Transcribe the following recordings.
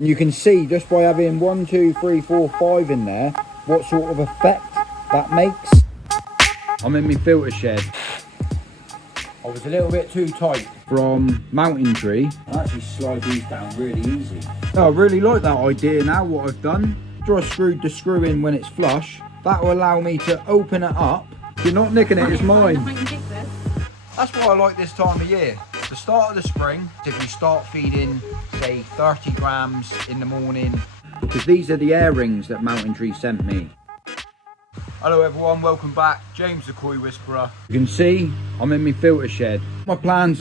And you can see just by having 1, 2, 3, 4, 5 in there, what sort of effect that makes. I'm in my filter shed. I was a little bit too tight from mountainTree. I actually slide these down really easy. I really like that idea now, what I've done. After I screwed the screw in when it's flush, that will allow me to open it up. If you're not nicking it, it's mine. That's what I like this time of year. The start of the spring, if you start feeding, say 30 grams in the morning, because these are the air rings that mountainTree sent me. Hello everyone, welcome back. James the Koi Whisperer. You can see I'm in my filter shed. My plans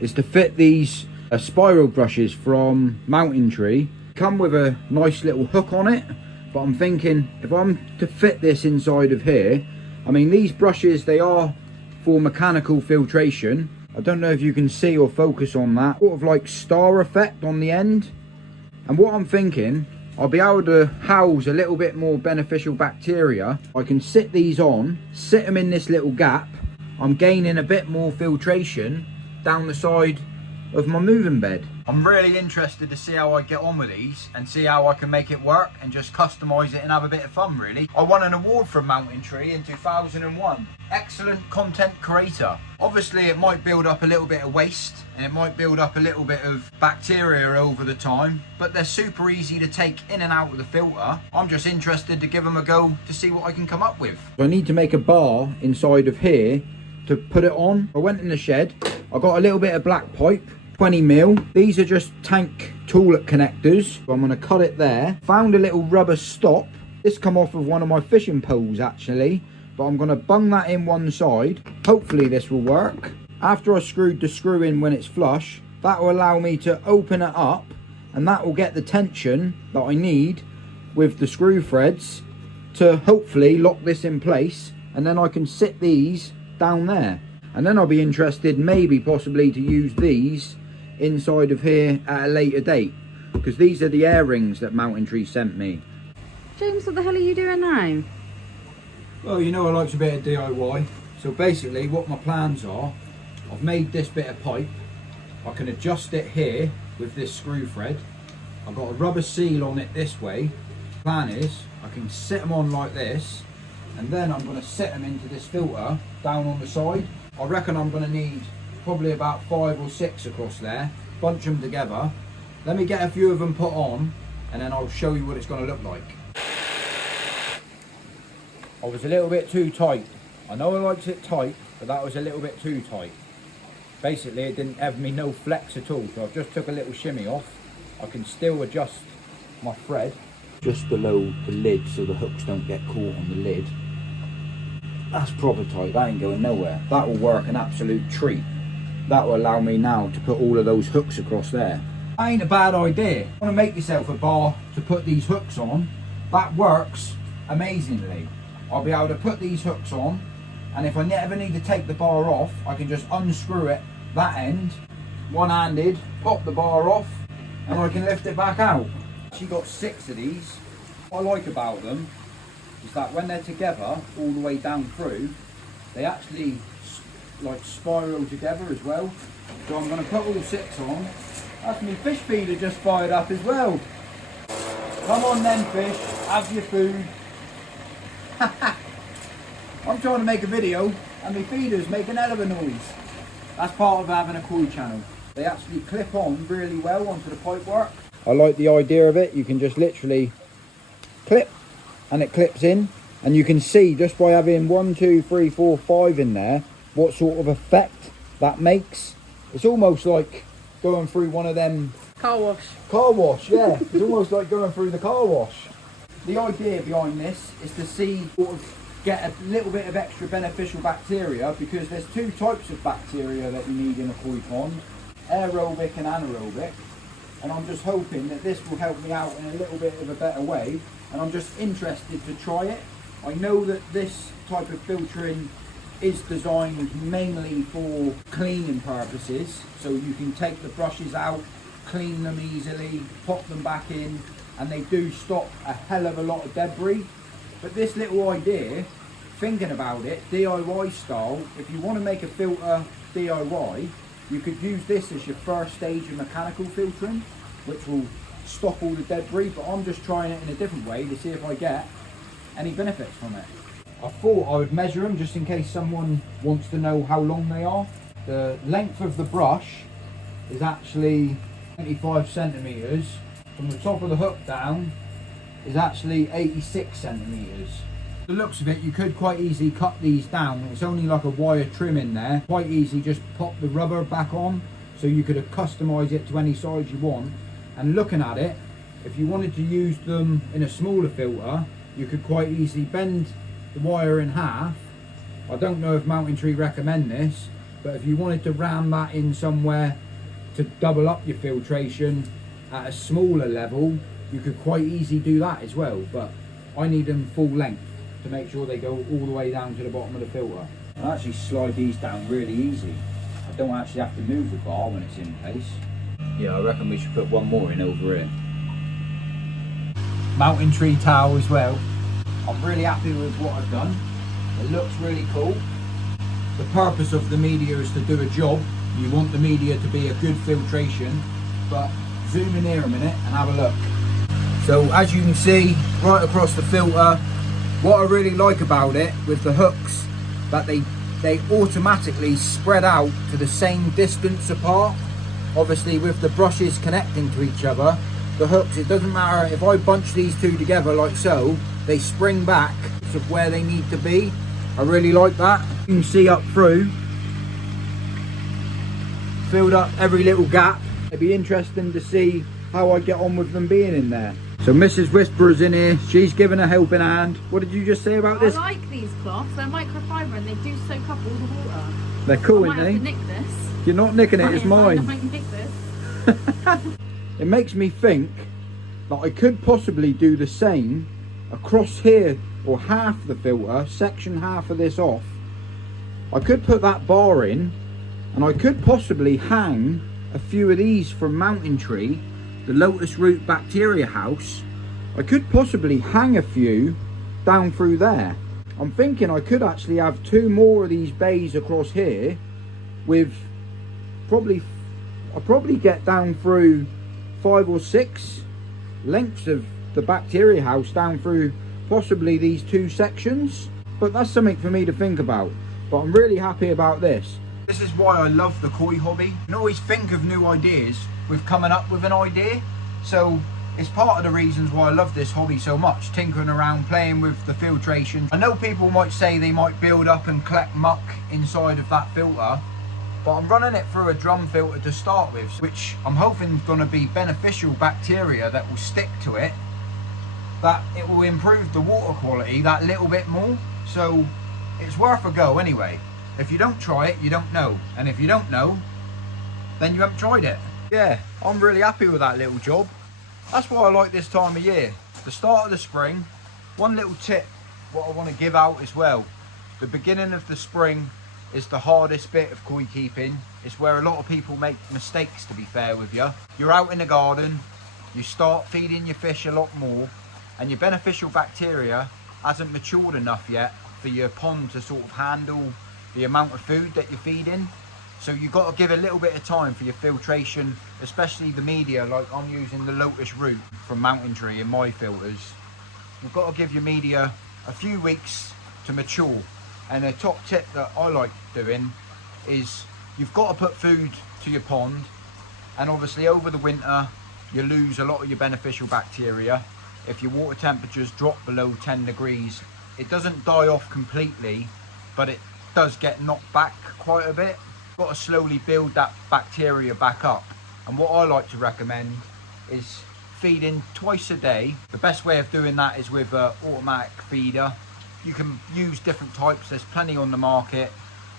is to fit these spiral brushes from mountainTree. Come with a nice little hook on it, but I'm thinking if I'm to fit this inside of here, I mean these brushes, they are for mechanical filtration. I don't know if you can see or focus on that sort of like star effect on the end. And what I'm thinking, I'll be able to house a little bit more beneficial bacteria. I can sit these on, sit them in this little gap. I'm gaining a bit more filtration down the side of my moving bed. I'm really interested to see how I get on with these and see how I can make it work and just customize it and have a bit of fun really. I won an award from mountainTree in 2001. Excellent content creator. Obviously it might build up a little bit of waste and it might build up a little bit of bacteria over the time, but they're super easy to take in and out of the filter. I'm just interested to give them a go to see what I can come up with. I need to make a bar inside of here to put it on. I went in the shed, I got a little bit of black pipe, 20mm. These are just tank toilet connectors. So I'm going to cut it there. Found a little rubber stop. This come off of one of my fishing poles actually, but I'm going to bung that in one side. Hopefully this will work. After I screwed the screw in when it's flush, that will allow me to open it up and that will get the tension that I need with the screw threads to hopefully lock this in place, and then I can sit these down there. And then I'll be interested maybe possibly to use these inside of here at a later date, because these are the air rings that mountainTree sent me. James, what the hell are you doing now? Well, you know I like a bit of DIY. So basically what my plans are, I've made this bit of pipe. I can adjust it here with this screw thread. I've got a rubber seal on it this way. Plan is I can sit them on like this, and then I'm going to set them into this filter down on the side. I reckon I'm going to need probably about 5 or 6 across there. Bunch them together. Let me get a few of them put on and then I'll show you what it's going to look like. I was a little bit too tight. I know I liked it tight, but that was a little bit too tight. Basically it didn't have me no flex at all, so I've just took a little shimmy off. I can still adjust my thread just below the lid so the hooks don't get caught on the lid. That's proper tight, that ain't going nowhere. That will work an absolute treat. That will allow me now to put all of those hooks across there. That ain't a bad idea. I want to make yourself a bar to put these hooks on. That works amazingly. I'll be able to put these hooks on, and if I ever need to take the bar off, I can just unscrew it that end, one-handed, pop the bar off, and I can lift it back out. She got 6 of these. What I like about them is that when they're together all the way down through, they actually like spiral together as well. So I'm going to put all 6 on. That's my fish feeder just fired up as well. Come on then fish, have your food. I'm trying to make a video and my feeder's making hell of a noise. That's part of having a koi channel. They actually clip on really well onto the pipe work. I like the idea of it. You can just literally clip and it clips in, and you can see just by having 1, 2, 3, 4, 5 in there what sort of effect that makes. It's almost like going through one of them Car wash. Car wash, yeah. It's almost like going through the car wash. The idea behind this is to see sort of get a little bit of extra beneficial bacteria, because there's 2 types of bacteria that you need in a koi pond, aerobic and anaerobic. And I'm just hoping that this will help me out in a little bit of a better way, and I'm just interested to try it. I know that this type of filtering is designed mainly for cleaning purposes, so you can take the brushes out, clean them easily, pop them back in, and they do stop a hell of a lot of debris. But this little idea, thinking about it, DIY style, if you want to make a filter DIY, you could use this as your first stage of mechanical filtering, which will stop all the debris, but I'm just trying it in a different way to see if I get any benefits from it. I thought I would measure them just in case someone wants to know how long they are. The length of the brush is actually 25 centimetres. From the top of the hook down is actually 86 centimetres. The looks of it, you could quite easily cut these down. It's only like a wire trim in there. Quite easy, just pop the rubber back on, so you could customise it to any size you want. And looking at it, if you wanted to use them in a smaller filter, you could quite easily bend the wire in half. I don't know if mountainTree recommend this, but if you wanted to ram that in somewhere to double up your filtration at a smaller level, you could quite easily do that as well. But I need them full length to make sure they go all the way down to the bottom of the filter. I actually slide these down really easy. I don't actually have to move the bar when it's in place. Yeah, I reckon we should put one more in over here. mountainTree towel as well. I'm really happy with what I've done. It looks really cool. The purpose of the media is to do a job. You want the media to be a good filtration, but zoom in here a minute and have a look. So as you can see right across the filter, what I really like about it with the hooks, that they automatically spread out to the same distance apart. Obviously with the brushes connecting to each other, the hooks, it doesn't matter if I bunch these two together like so, they spring back to where they need to be. I really like that. You can see up through, filled up every little gap. It'd be interesting to see how I get on with them being in there. So Mrs. Whisperer's in here, she's giving a helping hand. What did you just say about this? I like these cloths, they're microfiber and they do soak up all the water. They're cool, I might aren't have they? to nick this. You're not nicking it, it's mine. I might nick this. It makes me think that I could possibly do the same across here, or half the filter, section half of this off. I could put that bar in and I could possibly hang a few of these from mountainTree, the lotus root bacteria house. I could possibly hang a few down through there. I'm thinking I could actually have two more of these bays across here with I'll probably get down through 5 or 6 lengths of the bacteria house down through possibly these two sections. But that's something for me to think about. But I'm really happy about this. This is why I love the koi hobby. You can always think of new ideas with coming up with an idea. So it's part of the reasons why I love this hobby so much, tinkering around, playing with the filtration. I know people might say they might build up and collect muck inside of that filter, but I'm running it through a drum filter to start with, which I'm hoping is going to be beneficial bacteria that will stick to it, that it will improve the water quality that little bit more. So it's worth a go anyway. If you don't try it, you don't know. And if you don't know, then you haven't tried it. Yeah, I'm really happy with that little job. That's why I like this time of year. The start of the spring. One little tip, what I want to give out as well. The beginning of the spring is the hardest bit of koi keeping. It's where a lot of people make mistakes, to be fair with you. You're out in the garden, you start feeding your fish a lot more, and your beneficial bacteria hasn't matured enough yet for your pond to sort of handle the amount of food that you're feeding. So you've got to give a little bit of time for your filtration, especially the media, like I'm using the lotus root from mountainTree in my filters. You've got to give your media a few weeks to mature. And a top tip that I like doing is you've got to put food to your pond, and obviously over the winter you lose a lot of your beneficial bacteria. If your water temperatures drop below 10 degrees, it doesn't die off completely, but it does get knocked back quite a bit. You've got to slowly build that bacteria back up. And what I like to recommend is feeding twice a day. The best way of doing that is with an automatic feeder. You can use different types, there's plenty on the market,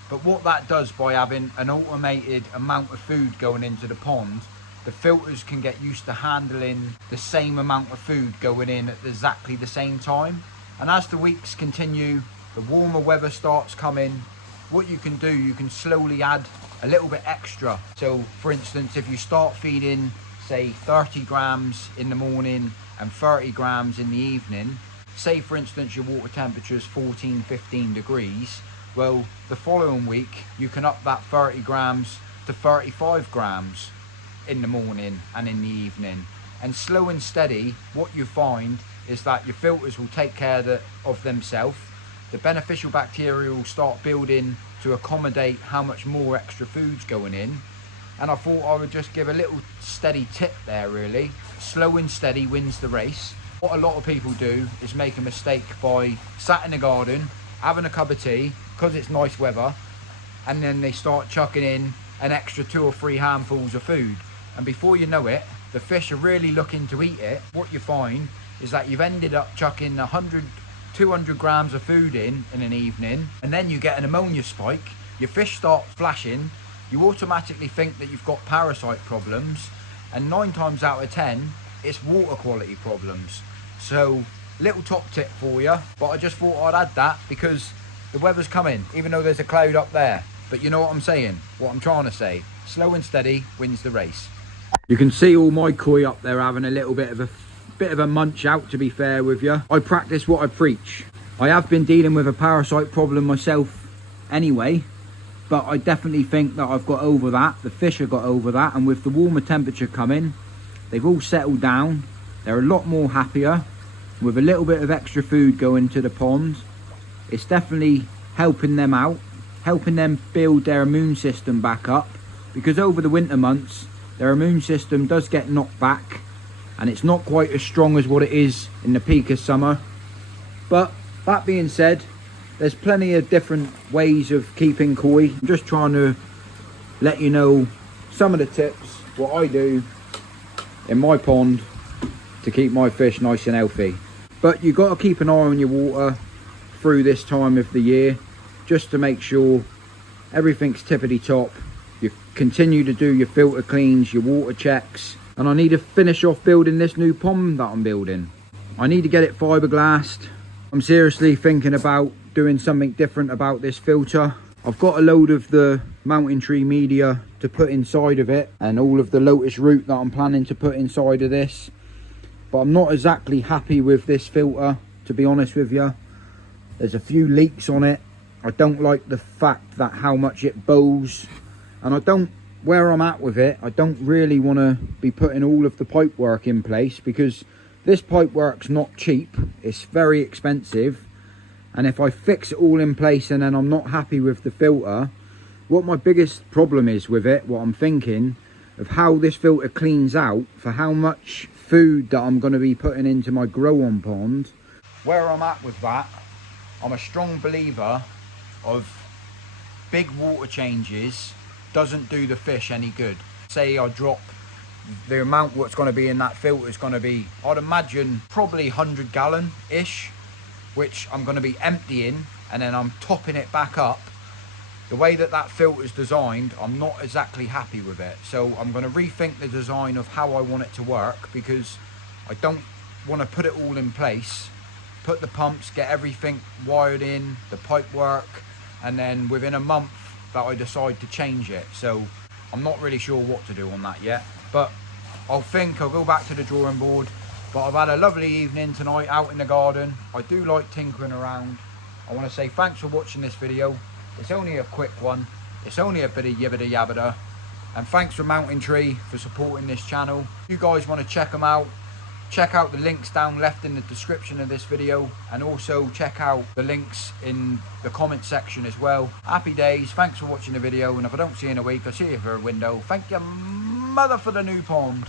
but what that does by having an automated amount of food going into the pond, the filters can get used to handling the same amount of food going in at exactly the same time. And as the weeks continue, the warmer weather starts coming, what you can do, you can slowly add a little bit extra. So for instance, if you start feeding say 30 grams in the morning and 30 grams in the evening, say for instance your water temperature is 14-15 degrees, well the following week you can up that 30 grams to 35 grams in the morning and in the evening, And slow and steady, what you find is that your filters will take care of themselves. The beneficial bacteria will start building to accommodate how much more extra food's going in. And I thought I would just give a little steady tip there really. Slow and steady wins the race. What a lot of people do is make a mistake by sat in the garden, having a cup of tea, because it's nice weather, and then they start chucking in an extra 2 or 3 handfuls of food. And before you know it, the fish are really looking to eat it. What you find is that you've ended up chucking 100, 200 grams of food in an evening, and then you get an ammonia spike, your fish start flashing, you automatically think that you've got parasite problems, and 9 times out of 10, it's water quality problems. So, little top tip for you, but I just thought I'd add that because the weather's coming, even though there's a cloud up there. But you know what I'm saying, what I'm trying to say. Slow and steady wins the race. You can see all my koi up there having a little bit of a munch out, to be fair with you. I practice what I preach. I have been dealing with a parasite problem myself anyway, but I definitely think that I've got over that. The fish have got over that, and with the warmer temperature coming, they've all settled down. They're a lot more happier. With a little bit of extra food going to the pond, it's definitely helping them out, helping them build their immune system back up, because over the winter months their immune system does get knocked back and it's not quite as strong as what it is in the peak of summer. But that being said, there's plenty of different ways of keeping koi. I'm just trying to let you know some of the tips, what I do in my pond to keep my fish nice and healthy. But you've got to keep an eye on your water through this time of the year, just to make sure everything's tippity top. You continue to do your filter cleans, your water checks. And I need to finish off building this new pond that I'm building. I need to get it fiberglassed. I'm seriously thinking about doing something different about this filter. I've got a load of the mountainTree media to put inside of it, and all of the lotus root that I'm planning to put inside of this. But I'm not exactly happy with this filter, to be honest with you. There's a few leaks on it. I don't like the fact that how much it bows, and where I'm at with it, I don't really want to be putting all of the pipe work in place, because this pipe work's not cheap. It's very expensive, and if I fix it all in place and then I'm not happy with the filter, what my biggest problem is with it, what I'm thinking of how this filter cleans out for how much food that I'm going to be putting into my grow on pond. Where I'm at with that, I'm a strong believer of big water changes doesn't do the fish any good. Say I drop the amount what's going to be in that filter is going to be, I'd imagine, probably 100 gallon ish, which I'm going to be emptying, and then I'm topping it back up. The way that that filter is designed, I'm not exactly happy with it. So I'm going to rethink the design of how I want it to work, because I don't want to put it all in place, put the pumps, get everything wired in, the pipe work, and then within a month that I decide to change it. So I'm not really sure what to do on that yet, but I'll go back to the drawing board. But I've had a lovely evening tonight out in the garden. I do like tinkering around. I want to say thanks for watching this video. It's only a quick one. It's only a bit of yibbida yabbida. And thanks for mountainTree for supporting this channel. If you guys want to check them out, check out the links down left in the description of this video, and also check out the links in the comment section as well. Happy days, thanks for watching the video, and if I don't see you in a week, I'll see you for a window. Thank you mother for the new pond.